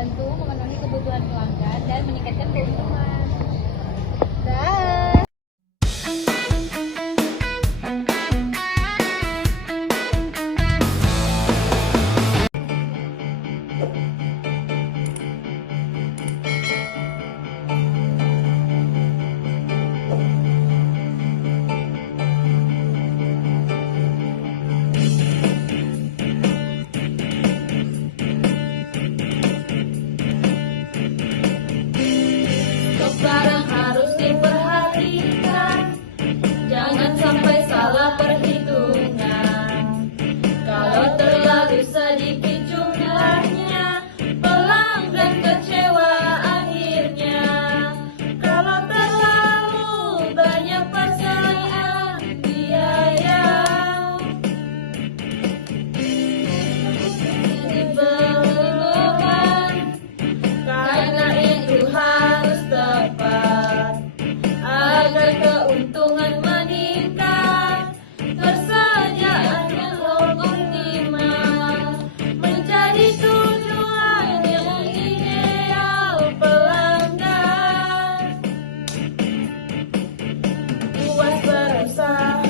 membantu memenuhi kebutuhan pelanggan dan meningkatkan keuntungan. Dah. Barang harus diperhatikan, jangan sampai salah perhitungan. Kalau terlalu sedikit jumlahnya, pelanggan kecewa akhirnya. Kalau terlalu banyak persaingan biaya diperlukan, karena itu harus tepat agar keuntungan meningkat, persediaan yang optimal menjadi tujuan yang ideal pelanggan. Puas berusaha,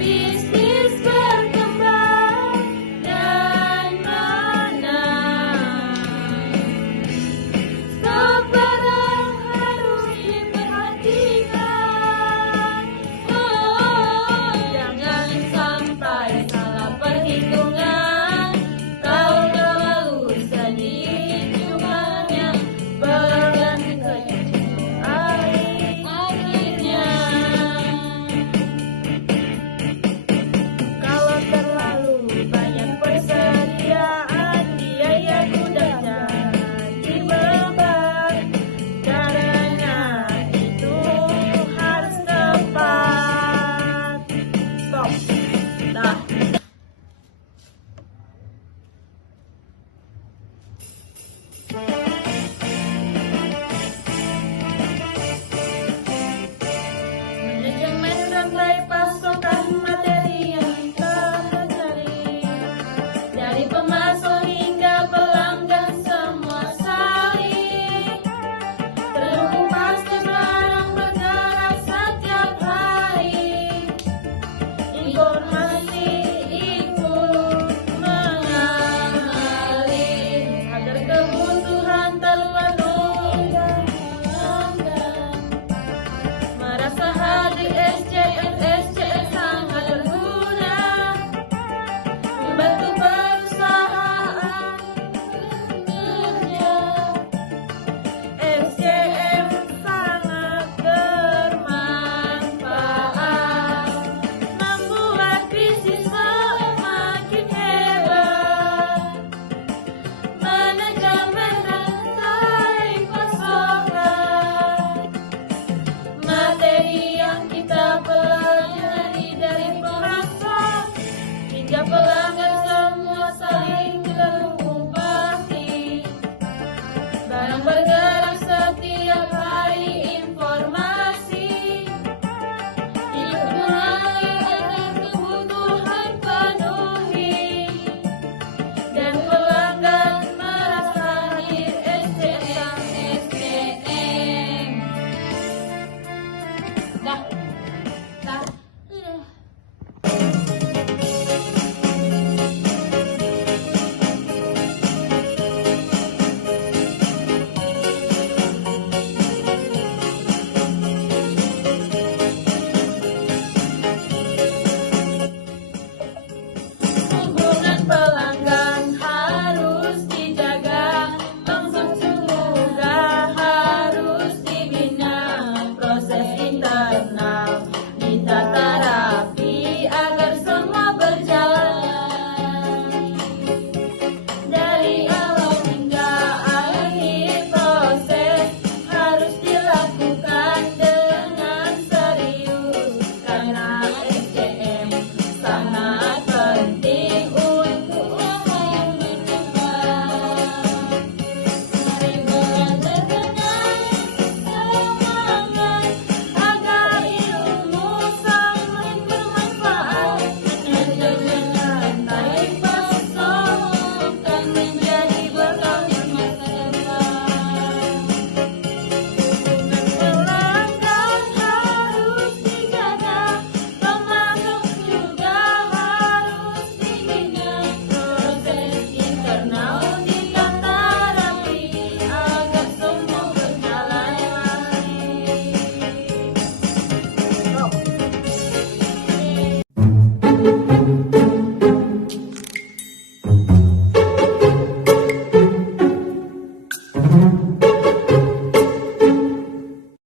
bisnis berkembang dan menang. Stok barang harus diperhatikan. Jangan sampai salah perhitungan. Kalau terlalu sedikit jumlahnya, pelanggan kecewa akhirnya. Kalau terlalu banyak persediaan, biaya sudah jadi beban. Karena itu harus tepat. Stop. Dah. Manajemen rantai pasokan materi yang terjadi, dari pemasok hingga pelanggan semua saling terhubung. Pasti barang bergerak setiap hari, informasi ikut mengalir agar kebutuhan terpenuhi dan pelanggan merasa hadir. SCM sangat berguna membantu perusahaan bekerja. SCM sangat bermanfaat, membuat bisnis semakin hebat. Manajemen rantai pasokan, materi yang kita pelajari dari pemasok hingga pelanggan semua saling terhubung pasti. Barang bergerak setiap hari, informasi ikut mengalir agar kebutuhan penuhi dan pelanggan merasa hadir. SCM. Dah.